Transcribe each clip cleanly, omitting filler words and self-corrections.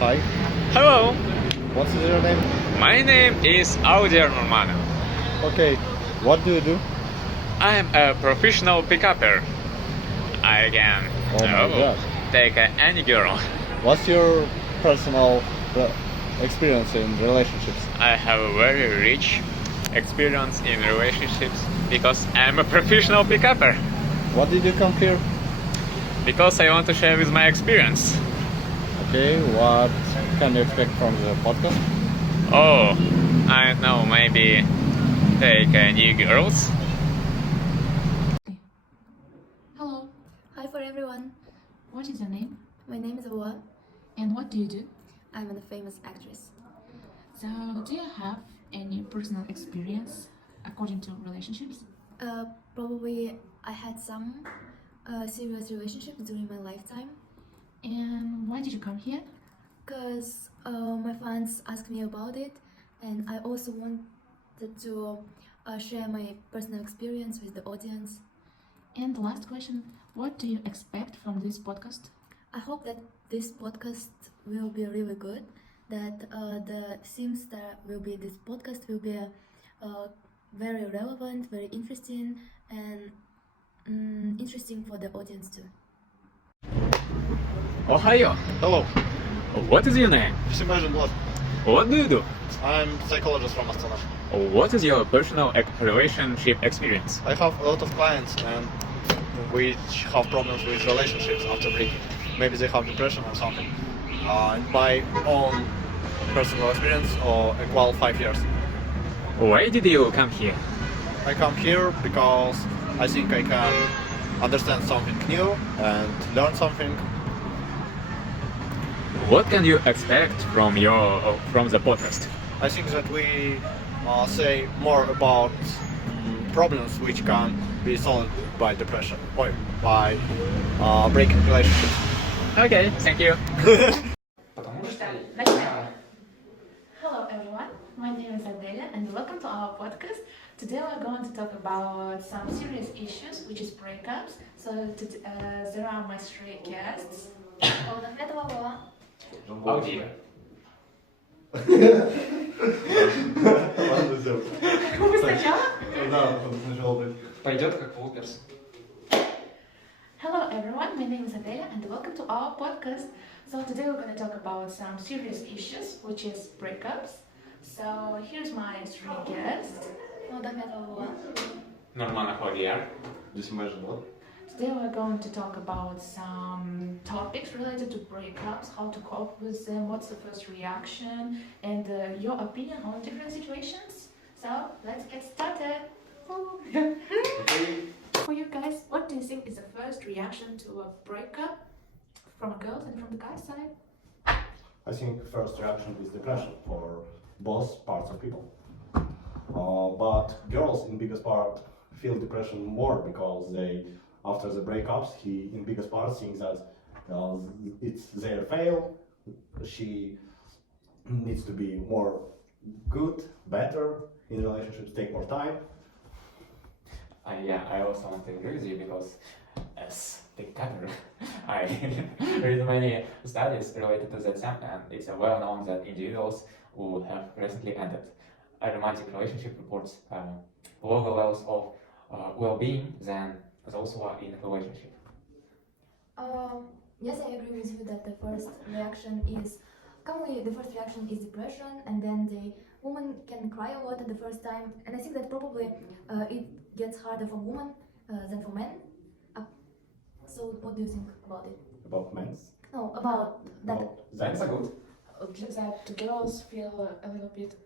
Hi, Hello, what's your name? my name is Audier Normano. Okay, what do you do? I am a professional pick-upper. I can Oh my God. take any girl. What's your personal experience in relationships? I have a very rich experience in relationships because I am a professional pick-upper. What did you come here? Because I want to share with my experience. Okay, what can you expect from the podcast? Oh, I don't know, maybe take new girls. Hello, Hi for everyone. what is your name My name is Ua. and what do you do? I'm a famous actress. So, do you have any personal experience according to relationships? Probably I had some serious relationships during my lifetime And why did you come here? because my fans asked me about it, and I also wanted to share my personal experience with the audience. And the last question, what do you expect from this podcast? I hope that this podcast will be really good. That the themes that will be this podcast will be very relevant, very interesting, and interesting for the audience too. Ohio. Hello, What is your name? just imagine what? What do you do? I'm psychologist from Astana. What is your personal relationship experience? I have a lot of clients and which have problems with relationships after breaking. Maybe they have depression or something. In my own personal experience, or equal 5 years. Why did you come here? I come here because I think I can understand something new and learn something. What can you expect from the podcast? I think that we say more about problems which can be solved by depression or by breaking relationships. Okay, thank you. Hello everyone, my name is Adela and welcome to our podcast. Today we're going to talk about some serious issues, which is breakups. So there are my three guests. Oh dear. Вы сначала? Пойдет как Волперс. Hello everyone, my name is Adela and welcome to our podcast. So today we're going to talk about some serious issues, which is breakups. So here's my three guests. Нормально ходия. Just imagine what? Today we're going to talk about some topics related to breakups, how to cope with them, what's the first reaction, and your opinion on different situations. So let's get started. For you guys, what do you think is the first reaction to a breakup from a girl and from the guy's side? I think first reaction is depression for both parts of people. But girls in biggest part feel depression more because they, after the breakups, he in biggest part thinks that it's their fail. She needs to be more good, better in relationships, take more time. Yeah, I also want to agree with you because as dictator, I read many studies related to that theme, and it's well known that individuals who have recently ended a romantic relationship reports lower levels of well-being than those who are in a relationship. Yes, I agree with you that the first reaction is commonly the first reaction is depression, and then the woman can cry a lot at the first time, and I think that probably it gets harder for women than for men. So what do you think about it? About men's. No, about that. That's good. That the girls feel a little bit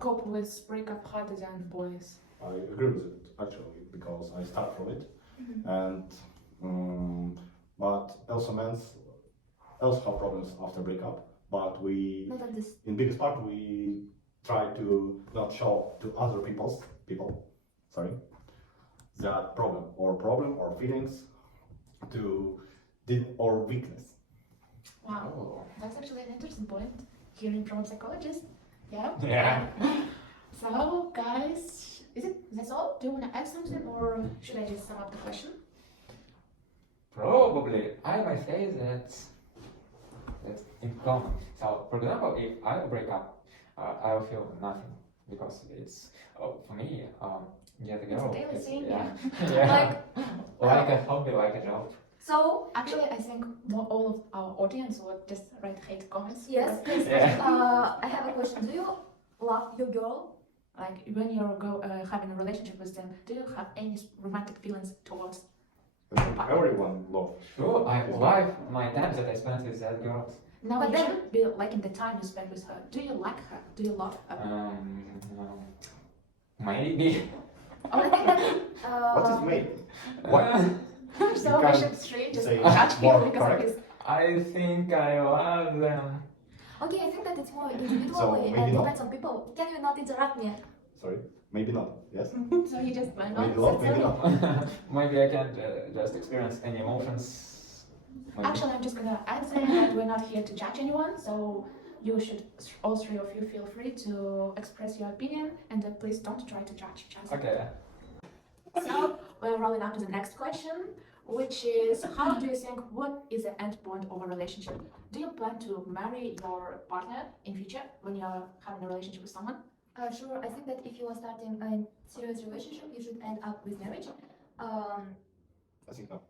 cope with breakup harder than boys. I agree with it actually because I start from it, and but also men's also have problems after breakup. But we, Not at this. in biggest part, we try to not show to other people, that problem or feelings to or weakness. Wow, that's actually an interesting point. Hearing from a psychologist. Yeah. Yeah. So, guys, that's all? Do you want to add something, or should I just sum up the question? Probably, I might say that in common. So for example, if I break up, I will feel nothing because it's for me. Yeah, the It's a girl. daily is- thing, yeah, Like, like a hobby, like a job. So, Actually, I think not all of our audience would just write hate comments. yes, please. Yeah. I have a question. Do you love your girl? Like when you're having a relationship with them, do you have any romantic feelings towards? I think everyone loves. Sure, I love my time that I spent with that girl. No, But you then- should be liking the time you spend with her. Do you like her? Do you love her? Maybe. I think that. What is made? What? So You we can't should straight just say judge him more because of correct. his. I think I love them. Okay, I think that it's more individually So, maybe and not. depends on people. Can you not interrupt me? Sorry, maybe not. Yes. So he just went Maybe on. love, maybe not. Maybe I can't just experience any emotions. Maybe. Actually, I'm just gonna add there that we're not here to judge anyone, so you should, all three of you, feel free to express your opinion, and please don't try to judge each other. Okay. So we're rolling up to the next question, which is, how do you think, what is the end point of a relationship? Do you plan to marry your partner in future when you're having a relationship with someone? Sure, I think that if you are starting a serious relationship, you should end up with marriage. I think no.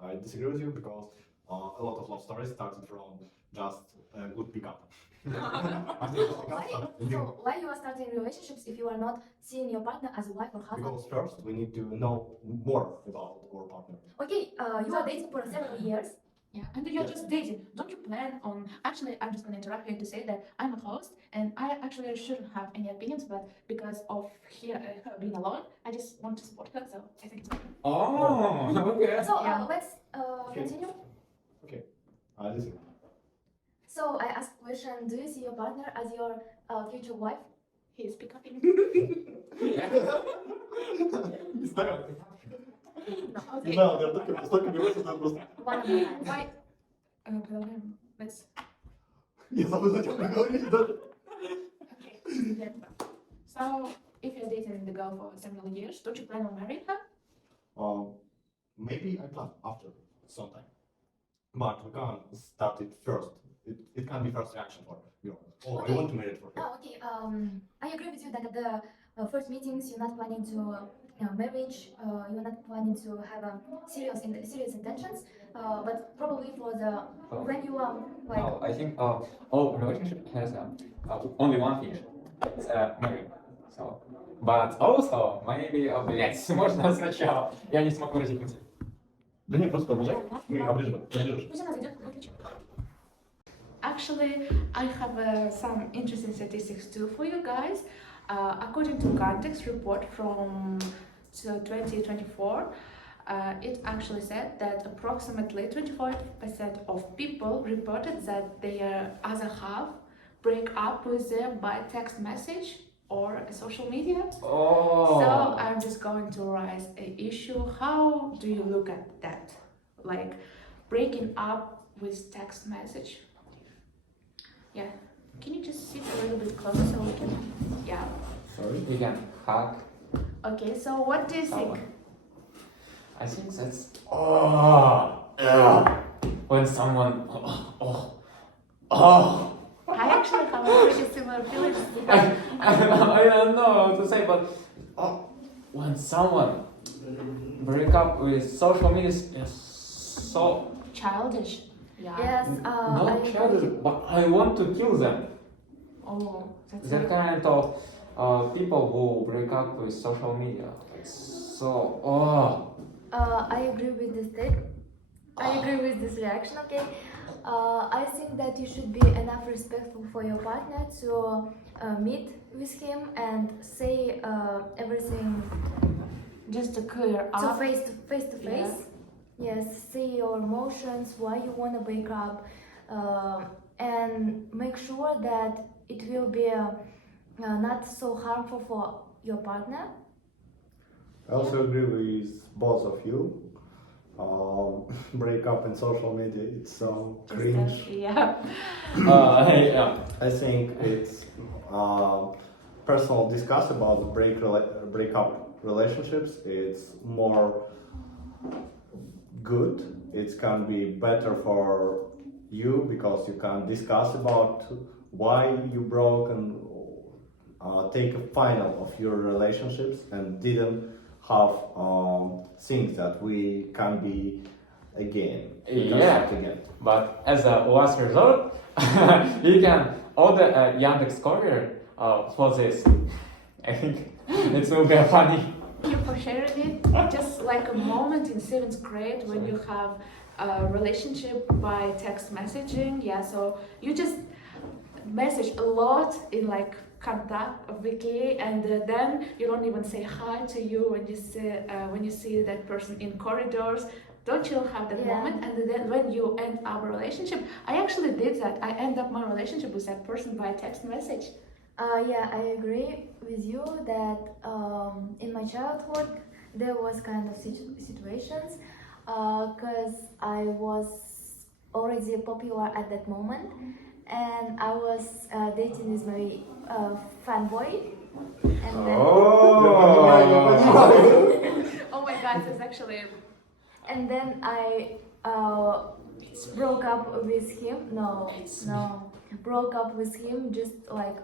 I disagree with you because a lot of love stories started from just a good pickup. Why? So why you are starting relationships if you are not seeing your partner as a wife or husband? Because first we need to know more about our partner. Okay, you are dating for several years. Yeah, and you're just dating. Don't you plan on? Actually, I'm just gonna interrupt here to say that I'm a host, and I actually shouldn't have any opinions, but because of her being alone, I just want to support her. So I think it's okay. Oh, okay. So Yeah. let's continue. I listen. So I asked question: do you see your partner as your future wife? He is picking. Не Okay. знаю, наверное, столько берется, что просто... One of the times. Why? Let's. Я забыл, зачем вы говорите даже. Okay. So, if you're dating the girl for several years, don't you plan on marrying her? Maybe I plan after sometime. But we can't start it first. It can be first reaction for you. Oh, Okay. I want to marry for her. Oh, okay. I agree with you that at the first meetings you're not planning to marriage. You're not planning to have serious intentions. But probably for the when you are like No, I think all relationship has only one finish. It's marriage. So, but also maybe, блять, можно сначала. Я не смог выразить мысль. Да нет, просто продолжай. Мы оближем. Пусть она зайдет, выключи. Actually, I have some interesting statistics too for you guys. According to Context report from 2024, it actually said that approximately 25% of people reported that their other half break up with them by text message or social media. Oh. So I'm just going to raise an issue. How do you look at that? Like breaking up with text message? Yeah. Can you just sit a little bit closer so we can? Yeah. Sorry. We can hug Okay. So what do you think? someone. I think that's yeah. When someone I actually have a pretty similar feelings. I don't know how to say, but when someone break up with social media is so Childish. Yeah. yes, not I childish, agree. but I want to kill them. Oh, that's The right. kind of people who break up with social media, like so I agree with this take. I agree with this reaction. Okay. I think that you should be enough respectful for your partner to meet with him and say everything Just to clear to up. face to face. Yes, say your emotions, why you want to break up, and make sure that it will be not so harmful for your partner. I also agree with both of you. Break up in social media, it's so cringe. Yeah. yeah. I think it's personal discuss about break up relationships. It's more good. It can be better for you because you can discuss about why you broke and take a final of your relationships and didn't have things that we can be again. We can Yeah. start again. But as a last resort, you can order a Yandex Courier for this. I think it will be funny. Thank you for sharing it. Just like a moment in 7th grade when you have a relationship by text messaging. Yeah, so you just message a lot in like contact weekly, and then you don't even say hi to you when you see that person in corridors. Don't you have that Yeah. moment? And then when you end our relationship, I actually did that. I end up my relationship with that person by text message. Yeah, I agree with you that in my childhood there was kind of situations because I was already popular at that moment, and I was dating with my fanboy, and then Oh my god, it's actually and then I broke up with him. Broke up with him just like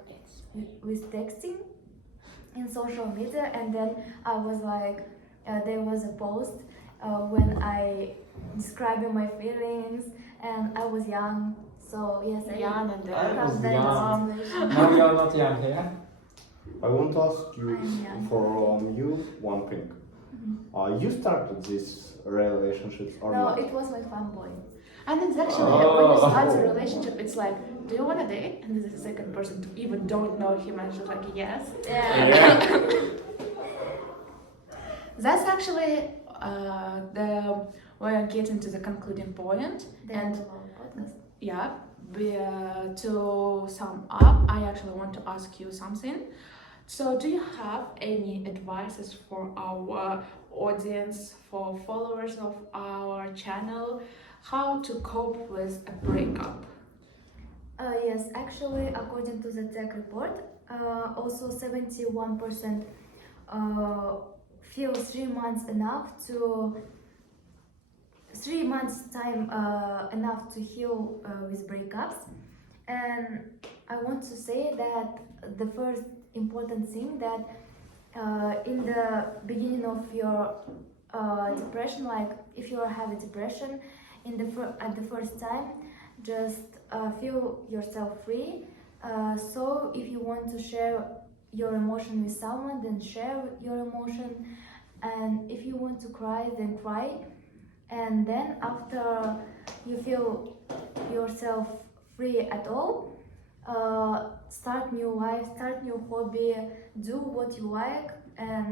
with texting in social media, and then I was like, there was a post when I describing my feelings, and I was young, so yes, young and I was have that young. situation. No, you are not young, yeah? I want to ask you I'm young. from you one thing. You started these relationships or No, not? it was my fanboy. And it's actually when you start a relationship, it's like, do you want to date? And the second person even don't know him and she's like, yes. Yeah. That's actually the we're getting to the concluding point. The And end of our podcast. yeah, to sum up, I actually want to ask you something. So, do you have any advices for our audience, for followers of our channel, how to cope with a breakup? Yes, actually, according to the tech report, also 71% feel 3 months enough to 3 months time enough to heal with breakups. And I want to say that the first important thing that in the beginning of your depression, like if you have a depression at the first time, just feel yourself free. So if you want to share your emotion with someone, then share your emotion, and if you want to cry, then cry. And then after you feel yourself free at all, start new life, start new hobby, do what you like, and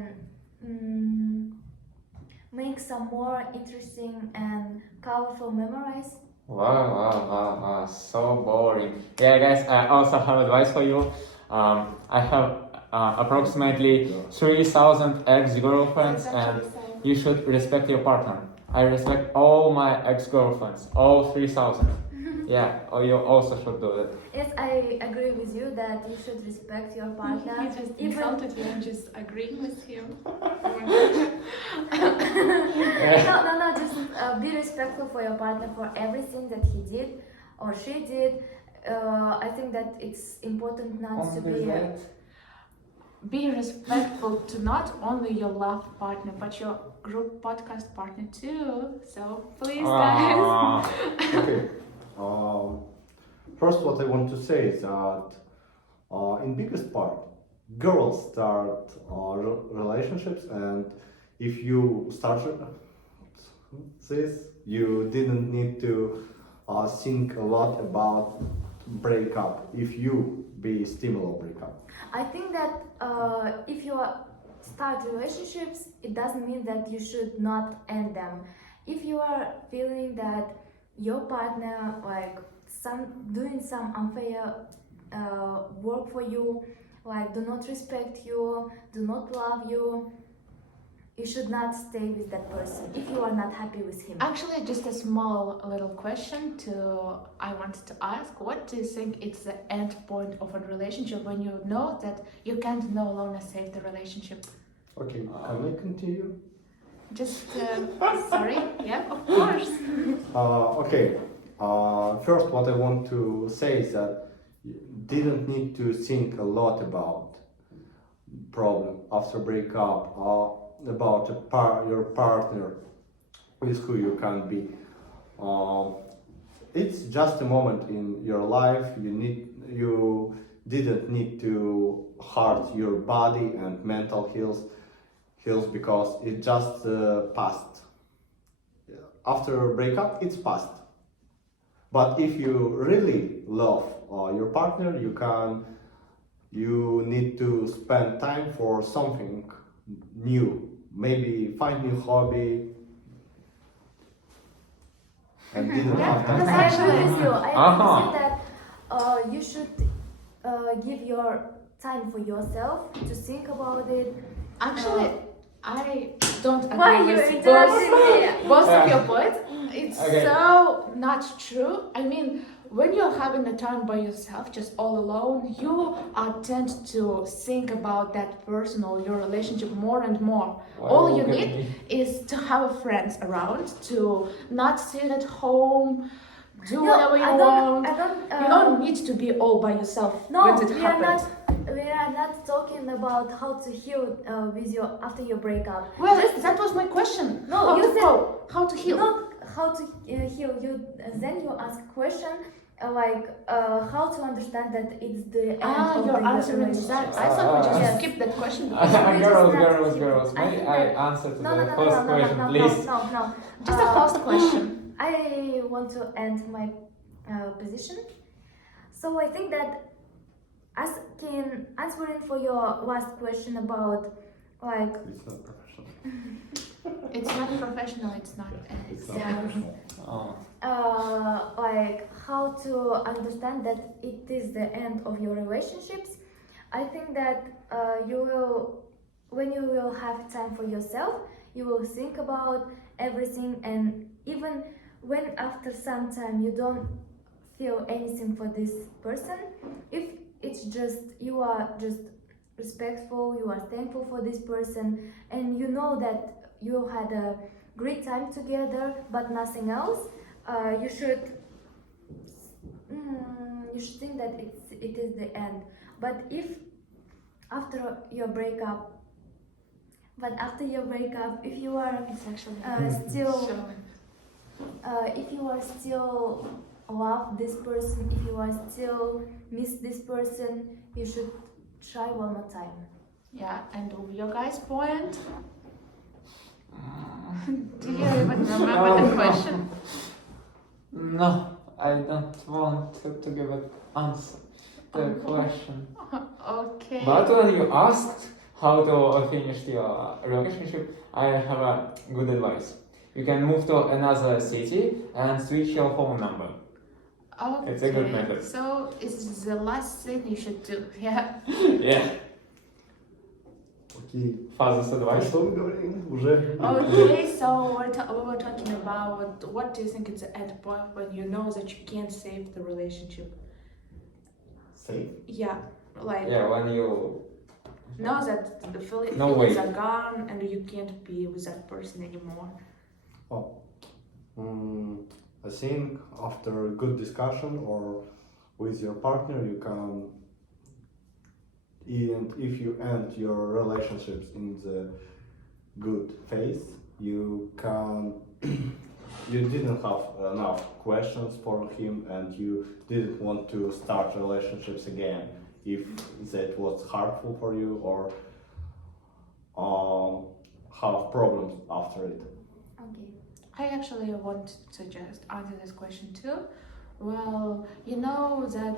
make some more interesting and colorful memories. Wow, so boring. Yeah, guys, I also have advice for you. I have approximately 3,000 ex-girlfriends, and you should respect your partner. I respect all my ex-girlfriends, all 3,000. Yeah, you also should do it. Yes, I agree with you that you should respect your partner. You just insulted him and just agreeing with him. No, just be respectful for your partner for everything that he did or she did. I think that it's important not to be. Be respectful to not only your love partner but your group podcast partner too. So please, guys. Okay. First, what I want to say is that in biggest part, girls start relationships, and if you start this, you didn't need to think a lot about breakup. If you be stimulate breakup. I think that if you start relationships, it doesn't mean that you should not end them. If you are feeling that your partner doing some unfair work for you, like do not respect you, do not love you, you should not stay with that person if you are not happy with him. Actually, just a small little question I wanted to ask. What do you think is the end point of a relationship when you know that you can't no longer save the relationship? Okay, can I continue? Just, sorry, yeah, of course. Okay, First, what I want to say is that you didn't need to think a lot about problem after breakup or about your partner with who you can be. It's just a moment in your life. You didn't need to hurt your body and mental heals because it just passed. After a breakup, it's past. But if you really love your partner, you need to spend time for something new. Maybe find new hobby. And didn't have time. Because I agree with you. I Uh-huh. agree that you should give your time for yourself to think about it. Actually, I don't Why agree you with interrupting me? both of Yeah. your points. It's Okay. so not true. I mean, when you're having a time by yourself, just all alone, you tend to think about that person or your relationship more and more. Why All you look at need me? is to have friends around, to not sit at home, do whatever you I want. don't. You don't need to be all by yourself No, when it we are happens. not. We are not talking about how to heal with your after your breakup. Well, that was my question. No, how you to said- cope, how to heal. Not how to heal. You then you ask question how to understand that it's the end of You're the answering relationship. that. I thought we just Yes. skipped that question. We just Girls, not girls, keep- girls. I May think I that- answer to No, the no, no, first no, no, question, no, please? no, no. Just a first question. I want to end my position. So I think that answering for your last question about like It's not professional. It's not professional. It's not. It's not Yeah. professional. Oh. like how to understand that it is the end of your relationships. I think that when you will have time for yourself, you will think about everything, and even when after some time you don't feel anything for this person, if it's just you are just respectful, you are thankful for this person, and you know that you had a great time together but nothing else, you should think that it is the end. But if after your breakup if you are It's actually still showing. if you are still love this person, if you are still miss this person, you should try one more time. Yeah, and your guys' point. Do you even remember the question? No, I don't want to give an answer to the question. Okay. But when you asked how to finish your relationship, I have a good advice. You can move to another city and switch your phone number. Okay. It's a good method. So it's the last thing you should do. Yeah. Yeah, Окей. father's advice. Что мы говорим? Уже. Okay, so we were talking about what do you think is the end point when you know that you can't save the relationship? Safe. Yeah, like Yeah, when you know that the No feelings way. are gone and you can't be with that person anymore. I think after a good discussion or with your partner, you can, and if you end your relationships in the good phase, you can, you didn't have enough questions for him and you didn't want to start relationships again if that was harmful for you or have problems after it. Okay. I actually want to just answer this question too. Well, you know that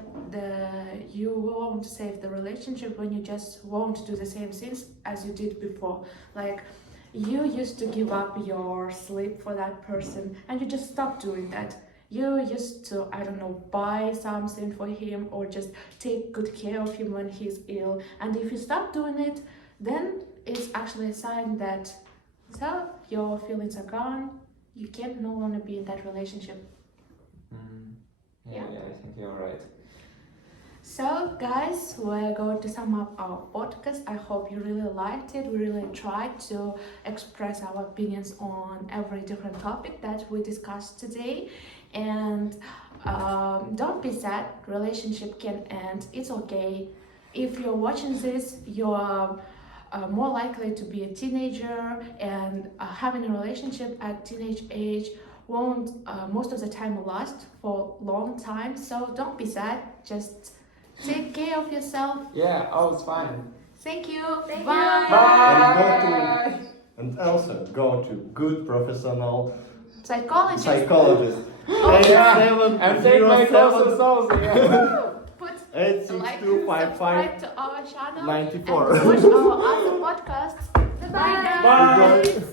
you won't save the relationship when you just won't do the same things as you did before. Like you used to give up your sleep for that person and you just stopped doing that. You used to, I don't know, buy something for him or just take good care of him when he's ill. And if you stop doing it, then it's actually a sign that your feelings are gone. You can't no longer be in that relationship. Yeah, I think you're right. So, guys, we're going to sum up our podcast. I hope you really liked it. We really tried to express our opinions on every different topic that we discussed today. And don't be sad, relationship can end, it's okay. If you're watching this, you're more likely to be a teenager, and having a relationship at teenage age won't most of the time last for a long time. So don't be sad, just take care of yourself. Yeah, all's fine. Thank you. Thank you. Bye. Bye. And also go to good professional Psychologist. psychologist. Oh, yeah. And take my closest also, yeah. Put Eight six like, two five subscribe five to our channel 94. and watch our other podcasts. Bye, guys. Bye. Bye.